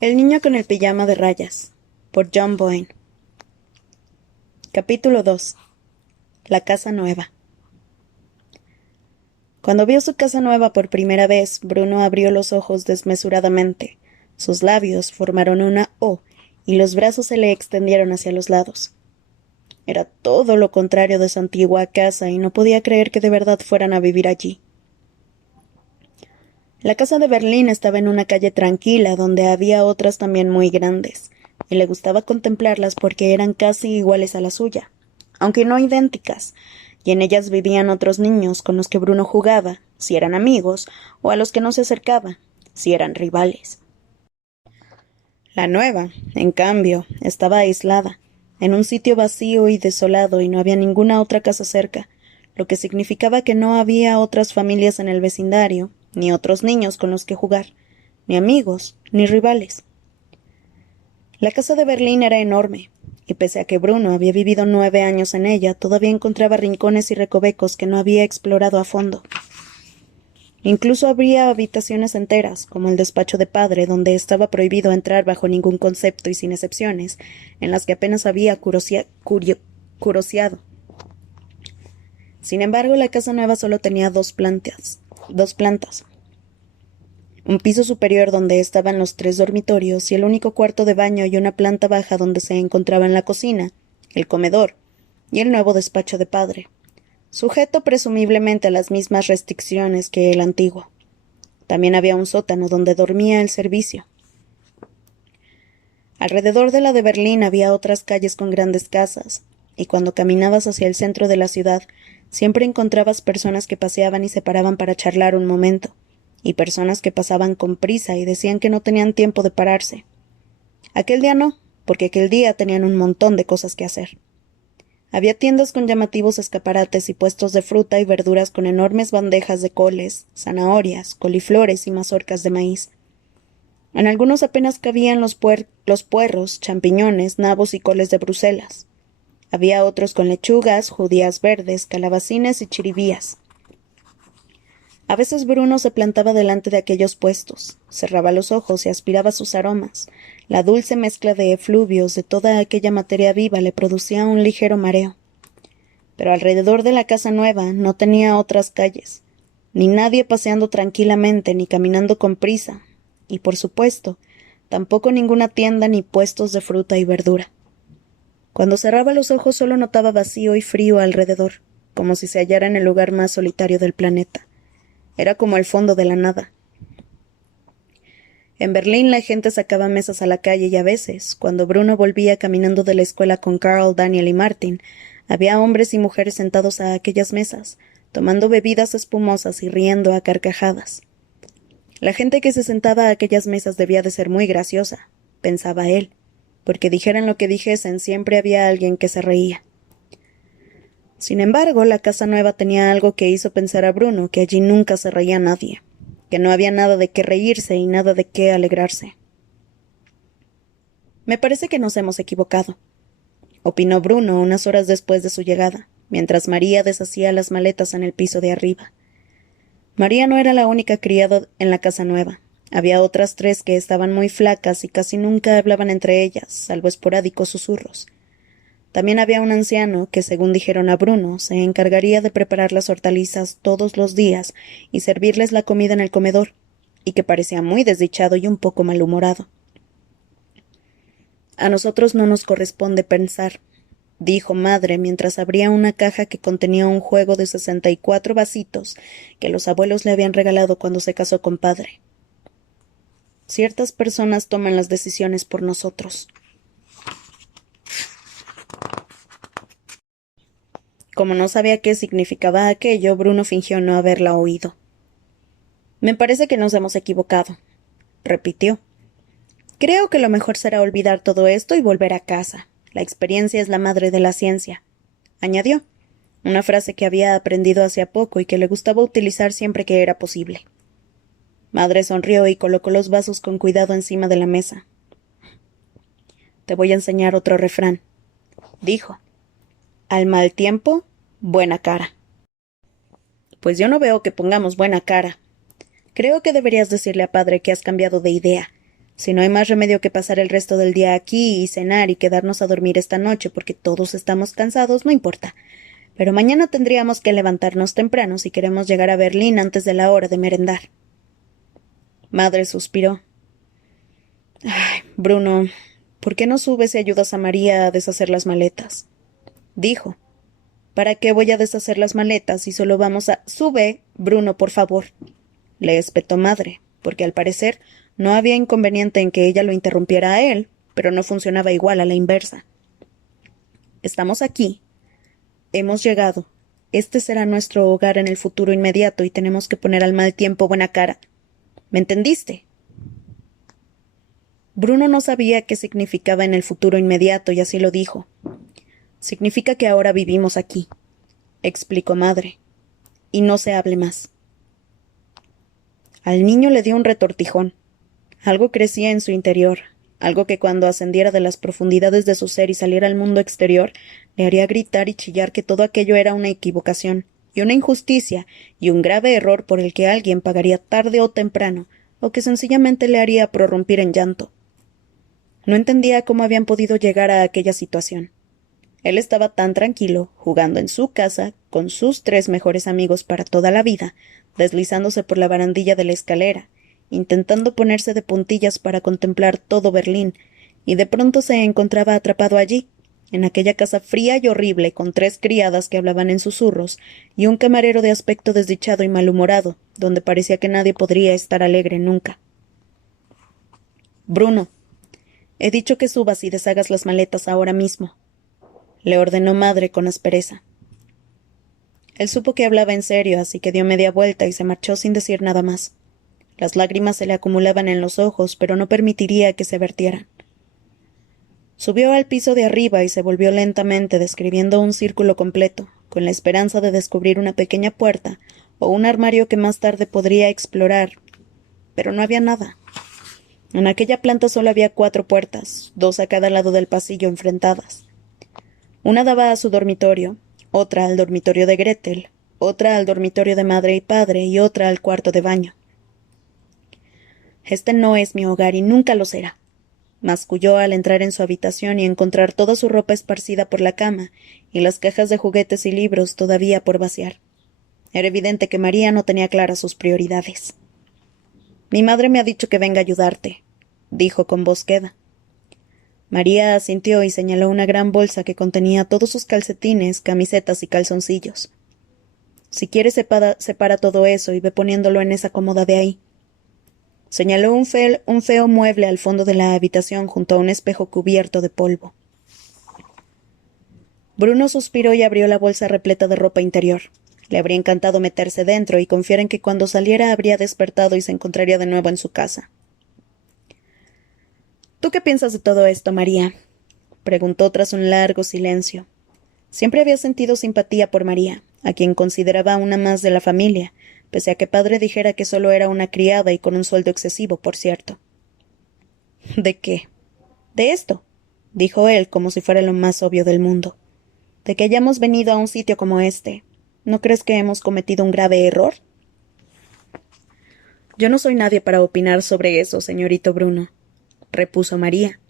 El niño con el pijama de rayas, por John Boyne. Capítulo 2. La casa nueva. Cuando vio su casa nueva por primera vez, Bruno abrió los ojos desmesuradamente. Sus labios formaron una O, y los brazos se le extendieron hacia los lados. Era todo lo contrario de su antigua casa, y no podía creer que de verdad fueran a vivir allí. La casa de Berlín estaba en una calle tranquila, donde había otras también muy grandes, y le gustaba contemplarlas porque eran casi iguales a la suya, aunque no idénticas, y en ellas vivían otros niños con los que Bruno jugaba, si eran amigos, o a los que no se acercaba, si eran rivales. La nueva, en cambio, estaba aislada, en un sitio vacío y desolado, y no había ninguna otra casa cerca, lo que significaba que no había otras familias en el vecindario, ni otros niños con los que jugar, ni amigos, ni rivales. La casa de Berlín era enorme, y pese a que Bruno había vivido 9 años en ella, todavía encontraba rincones y recovecos que no había explorado a fondo. Incluso habría habitaciones enteras, como el despacho de padre, donde estaba prohibido entrar bajo ningún concepto y sin excepciones, en las que apenas había curoseado. Sin embargo, la casa nueva solo tenía dos plantas. Un piso superior donde estaban los 3 dormitorios y el único cuarto de baño y una planta baja donde se encontraban la cocina, el comedor y el nuevo despacho de padre, sujeto presumiblemente a las mismas restricciones que el antiguo. También había un sótano donde dormía el servicio. Alrededor de la de Berlín había otras calles con grandes casas, y cuando caminabas hacia el centro de la ciudad, siempre encontrabas personas que paseaban y se paraban para charlar un momento, y personas que pasaban con prisa y decían que no tenían tiempo de pararse. Aquel día no, porque aquel día tenían un montón de cosas que hacer. Había tiendas con llamativos escaparates y puestos de fruta y verduras con enormes bandejas de coles, zanahorias, coliflores y mazorcas de maíz. En algunos apenas cabían los puerros, champiñones, nabos y coles de Bruselas. Había otros con lechugas, judías verdes, calabacines y chiribías. A veces Bruno se plantaba delante de aquellos puestos, cerraba los ojos y aspiraba sus aromas. La dulce mezcla de efluvios de toda aquella materia viva le producía un ligero mareo. Pero alrededor de la casa nueva no tenía otras calles, ni nadie paseando tranquilamente ni caminando con prisa, y por supuesto, tampoco ninguna tienda ni puestos de fruta y verdura. Cuando cerraba los ojos solo notaba vacío y frío alrededor, como si se hallara en el lugar más solitario del planeta. Era como el fondo de la nada. En Berlín la gente sacaba mesas a la calle y a veces, cuando Bruno volvía caminando de la escuela con Carl, Daniel y Martin, había hombres y mujeres sentados a aquellas mesas, tomando bebidas espumosas y riendo a carcajadas. La gente que se sentaba a aquellas mesas debía de ser muy graciosa, pensaba él, porque dijeran lo que dijesen siempre había alguien que se reía. Sin embargo, la casa nueva tenía algo que hizo pensar a Bruno que allí nunca se reía nadie, que no había nada de qué reírse y nada de qué alegrarse. Me parece que nos hemos equivocado, opinó Bruno unas horas después de su llegada, mientras María deshacía las maletas en el piso de arriba. María no era la única criada en la casa nueva. Había otras 3 que estaban muy flacas y casi nunca hablaban entre ellas, salvo esporádicos susurros. También había un anciano que, según dijeron a Bruno, se encargaría de preparar las hortalizas todos los días y servirles la comida en el comedor, y que parecía muy desdichado y un poco malhumorado. A nosotros no nos corresponde pensar, dijo madre mientras abría una caja que contenía un juego de 64 vasitos que los abuelos le habían regalado cuando se casó con padre. Ciertas personas toman las decisiones por nosotros. Como no sabía qué significaba aquello, Bruno fingió no haberla oído. Me parece que nos hemos equivocado, repitió. Creo que lo mejor será olvidar todo esto y volver a casa. La experiencia es la madre de la ciencia, añadió, una frase que había aprendido hacía poco y que le gustaba utilizar siempre que era posible. Madre sonrió y colocó los vasos con cuidado encima de la mesa. Te voy a enseñar otro refrán, dijo. Al mal tiempo, buena cara. Pues yo no veo que pongamos buena cara. Creo que deberías decirle a padre que has cambiado de idea. Si no hay más remedio que pasar el resto del día aquí y cenar y quedarnos a dormir esta noche porque todos estamos cansados, no importa. Pero mañana tendríamos que levantarnos temprano si queremos llegar a Berlín antes de la hora de merendar. Madre suspiró. Ay, Bruno, ¿por qué no subes y ayudas a María a deshacer las maletas? Dijo. ¿Para qué voy a deshacer las maletas si solo vamos a... Sube, Bruno, por favor. Le espetó madre, porque al parecer no había inconveniente en que ella lo interrumpiera a él, pero no funcionaba igual a la inversa. Estamos aquí. Hemos llegado. Este será nuestro hogar en el futuro inmediato y tenemos que poner al mal tiempo buena cara. ¿Me entendiste? Bruno no sabía qué significaba en el futuro inmediato y así lo dijo. Significa que ahora vivimos aquí, explicó madre, y no se hable más. Al niño le dio un retortijón. Algo crecía en su interior, algo que cuando ascendiera de las profundidades de su ser y saliera al mundo exterior, le haría gritar y chillar que todo aquello era una equivocación, y una injusticia, y un grave error por el que alguien pagaría tarde o temprano, o que sencillamente le haría prorrumpir en llanto. No entendía cómo habían podido llegar a aquella situación. Él estaba tan tranquilo, jugando en su casa, con sus 3 mejores amigos para toda la vida, deslizándose por la barandilla de la escalera, intentando ponerse de puntillas para contemplar todo Berlín, y de pronto se encontraba atrapado allí, en aquella casa fría y horrible, con 3 criadas que hablaban en susurros, y un camarero de aspecto desdichado y malhumorado, donde parecía que nadie podría estar alegre nunca. Bruno, he dicho que subas y deshagas las maletas ahora mismo, le ordenó madre con aspereza. Él supo que hablaba en serio, así que dio media vuelta y se marchó sin decir nada más. Las lágrimas se le acumulaban en los ojos, pero no permitiría que se vertieran. Subió al piso de arriba y se volvió lentamente describiendo un círculo completo, con la esperanza de descubrir una pequeña puerta o un armario que más tarde podría explorar. Pero no había nada. En aquella planta solo había 4 puertas, 2 a cada lado del pasillo enfrentadas. Una daba a su dormitorio, otra al dormitorio de Gretel, otra al dormitorio de madre y padre y otra al cuarto de baño. Este no es mi hogar y nunca lo será, masculló al entrar en su habitación y encontrar toda su ropa esparcida por la cama y las cajas de juguetes y libros todavía por vaciar. Era evidente que María no tenía claras sus prioridades. Mi madre me ha dicho que venga a ayudarte, dijo con voz queda. María asintió y señaló una gran bolsa que contenía todos sus calcetines, camisetas y calzoncillos. Si quieres separa todo eso y ve poniéndolo en esa cómoda de ahí. Señaló un feo mueble al fondo de la habitación junto a un espejo cubierto de polvo. Bruno suspiró y abrió la bolsa repleta de ropa interior. Le habría encantado meterse dentro y confiar en que cuando saliera habría despertado y se encontraría de nuevo en su casa. ¿Tú qué piensas de todo esto, María? Preguntó tras un largo silencio. Siempre había sentido simpatía por María, a quien consideraba una más de la familia, pese a que padre dijera que solo era una criada y con un sueldo excesivo, por cierto. ¿De qué? De esto, dijo él como si fuera lo más obvio del mundo. De que hayamos venido a un sitio como este. ¿No crees que hemos cometido un grave error? Yo no soy nadie para opinar sobre eso, señorito Bruno, repuso María.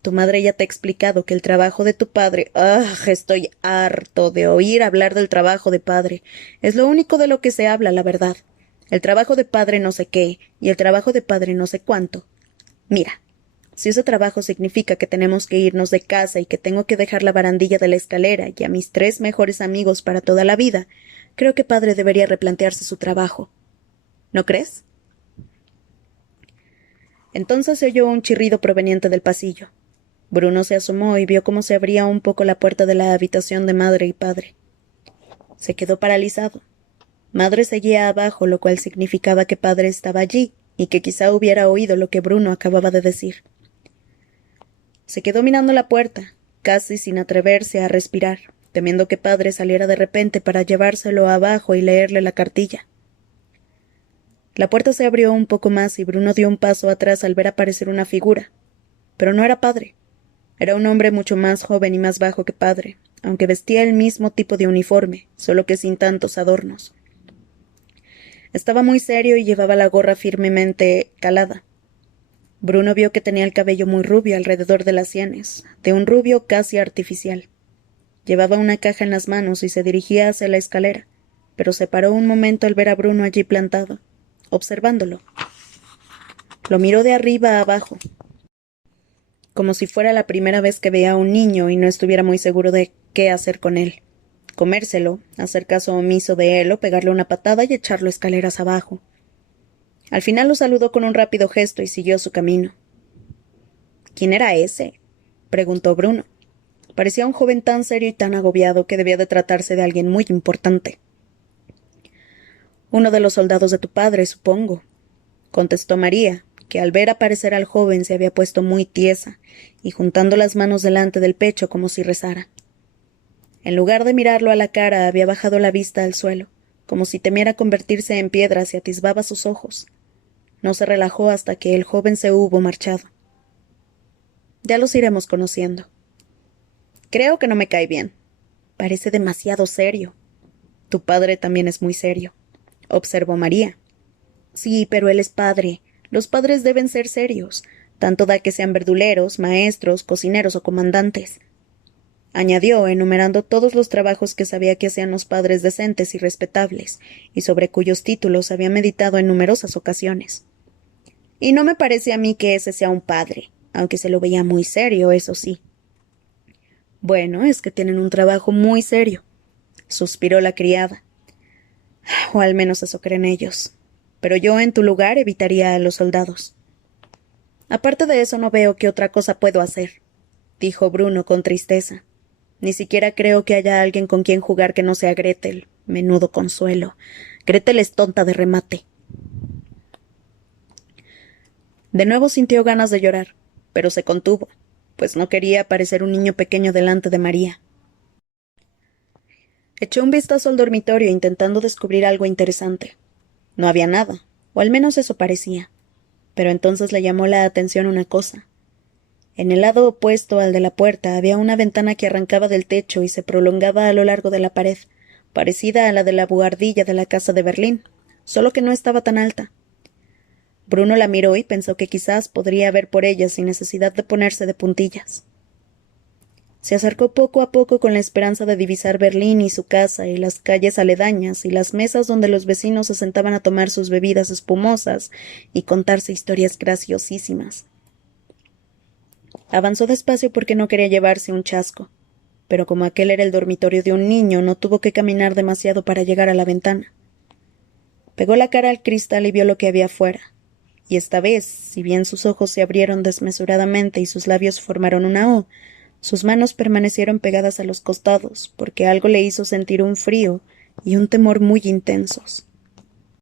Tu madre ya te ha explicado que el trabajo de tu padre... ¡Ah! Estoy harto de oír hablar del trabajo de padre. Es lo único de lo que se habla, la verdad. El trabajo de padre no sé qué, y el trabajo de padre no sé cuánto. Mira, si ese trabajo significa que tenemos que irnos de casa y que tengo que dejar la barandilla de la escalera y a mis 3 mejores amigos para toda la vida, creo que padre debería replantearse su trabajo. ¿No crees? Entonces se oyó un chirrido proveniente del pasillo. Bruno se asomó y vio cómo se abría un poco la puerta de la habitación de madre y padre. Se quedó paralizado. Madre seguía abajo, lo cual significaba que padre estaba allí y que quizá hubiera oído lo que Bruno acababa de decir. Se quedó mirando la puerta, casi sin atreverse a respirar, temiendo que padre saliera de repente para llevárselo abajo y leerle la cartilla. La puerta se abrió un poco más y Bruno dio un paso atrás al ver aparecer una figura. Pero no era padre. Era un hombre mucho más joven y más bajo que padre, aunque vestía el mismo tipo de uniforme, solo que sin tantos adornos. Estaba muy serio y llevaba la gorra firmemente calada. Bruno vio que tenía el cabello muy rubio alrededor de las sienes, de un rubio casi artificial. Llevaba una caja en las manos y se dirigía hacia la escalera, pero se paró un momento al ver a Bruno allí plantado, observándolo. Lo miró de arriba a abajo, como si fuera la primera vez que veía a un niño y no estuviera muy seguro de qué hacer con él. Comérselo, hacer caso omiso de él o pegarle una patada y echarlo escaleras abajo. Al final lo saludó con un rápido gesto y siguió su camino. ¿Quién era ese?, preguntó Bruno. Parecía un joven tan serio y tan agobiado que debía de tratarse de alguien muy importante. Uno de los soldados de tu padre, supongo, contestó María, que al ver aparecer al joven se había puesto muy tiesa y juntando las manos delante del pecho como si rezara. En lugar de mirarlo a la cara, había bajado la vista al suelo, como si temiera convertirse en piedras y atisbaba sus ojos. No se relajó hasta que el joven se hubo marchado. Ya los iremos conociendo. Creo que no me cae bien. Parece demasiado serio. Tu padre también es muy serio, observó María. Sí, pero él es padre. Los padres deben ser serios. Tanto da que sean verduleros, maestros, cocineros o comandantes. Añadió, enumerando todos los trabajos que sabía que hacían los padres decentes y respetables, y sobre cuyos títulos había meditado en numerosas ocasiones. Y no me parece a mí que ese sea un padre, aunque se lo veía muy serio, eso sí. Bueno, es que tienen un trabajo muy serio, suspiró la criada. O al menos eso creen ellos. Pero yo en tu lugar evitaría a los soldados. Aparte de eso no veo qué otra cosa puedo hacer, dijo Bruno con tristeza. Ni siquiera creo que haya alguien con quien jugar que no sea Gretel. Menudo consuelo. Gretel es tonta de remate. De nuevo sintió ganas de llorar, pero se contuvo, pues no quería parecer un niño pequeño delante de María. Echó un vistazo al dormitorio intentando descubrir algo interesante. No había nada, o al menos eso parecía. Pero entonces le llamó la atención una cosa. En el lado opuesto al de la puerta había una ventana que arrancaba del techo y se prolongaba a lo largo de la pared, parecida a la de la buhardilla de la casa de Berlín, solo que no estaba tan alta. Bruno la miró y pensó que quizás podría ver por ella sin necesidad de ponerse de puntillas. Se acercó poco a poco con la esperanza de divisar Berlín y su casa y las calles aledañas y las mesas donde los vecinos se sentaban a tomar sus bebidas espumosas y contarse historias graciosísimas. Avanzó despacio porque no quería llevarse un chasco, pero como aquel era el dormitorio de un niño, no tuvo que caminar demasiado para llegar a la ventana. Pegó la cara al cristal y vio lo que había fuera, y esta vez, si bien sus ojos se abrieron desmesuradamente y sus labios formaron una O, sus manos permanecieron pegadas a los costados, porque algo le hizo sentir un frío y un temor muy intensos.